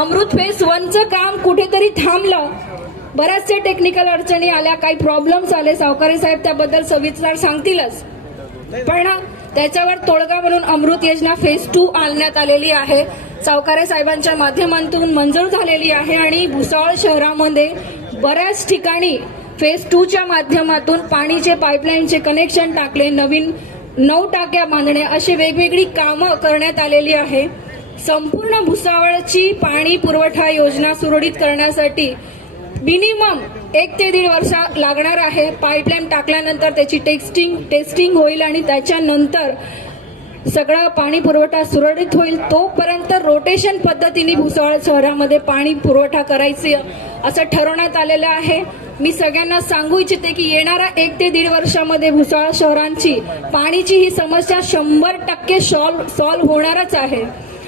अमृत face वनचं काम कुठेतरी थांबलं. बऱ्याचशा टेक्निकल अडचणी आल्या काही प्रॉब्लेम्स आले. सावकारी साहेब त्याबद्दल सविस्तर सांगतीलच. पण त्याच्यावर तोडगा म्हणून अमृत योजना फेज टू आणण्यात आलेली आहे. सावकारे साहेबांच्या माध्यमातून मंजूर झालेली आहे आणि भुसावळ शहरामध्ये बऱ्याच ठिकाणी फेज टूच्या माध्यमातून पाणीचे पाईपलाईनचे कनेक्शन टाकले. नवीन नऊ टाक्या बांधणे अशी वेगवेगळी कामं करण्यात आलेली आहे. संपूर्ण भुसावळची पाणी पुरवठा योजना सुरळीत करण्यासाठी मिनिमम एक ते दीड वर्ष लागणार आहे. पाईपलाईन टाकल्यानंतर त्याची टेस्टिंग टेस्टिंग होईल आणि त्याच्यानंतर सगळा पाणी पुरवठा सुरळीत होईल. तोपर्यंत रोटेशन पद्धतीने भुसावळ शहरामध्ये पाणी पुरवठा करायचे असं ठरवण्यात आलेलं आहे. मी सगळ्यांना सांगू इच्छिते की येणाऱ्या एक ते दीड वर्षामध्ये भुसावळ शहरांची पाणीची ही समस्या शंभर टक्के सॉल्व सॉल्व्ह होणारच आहे.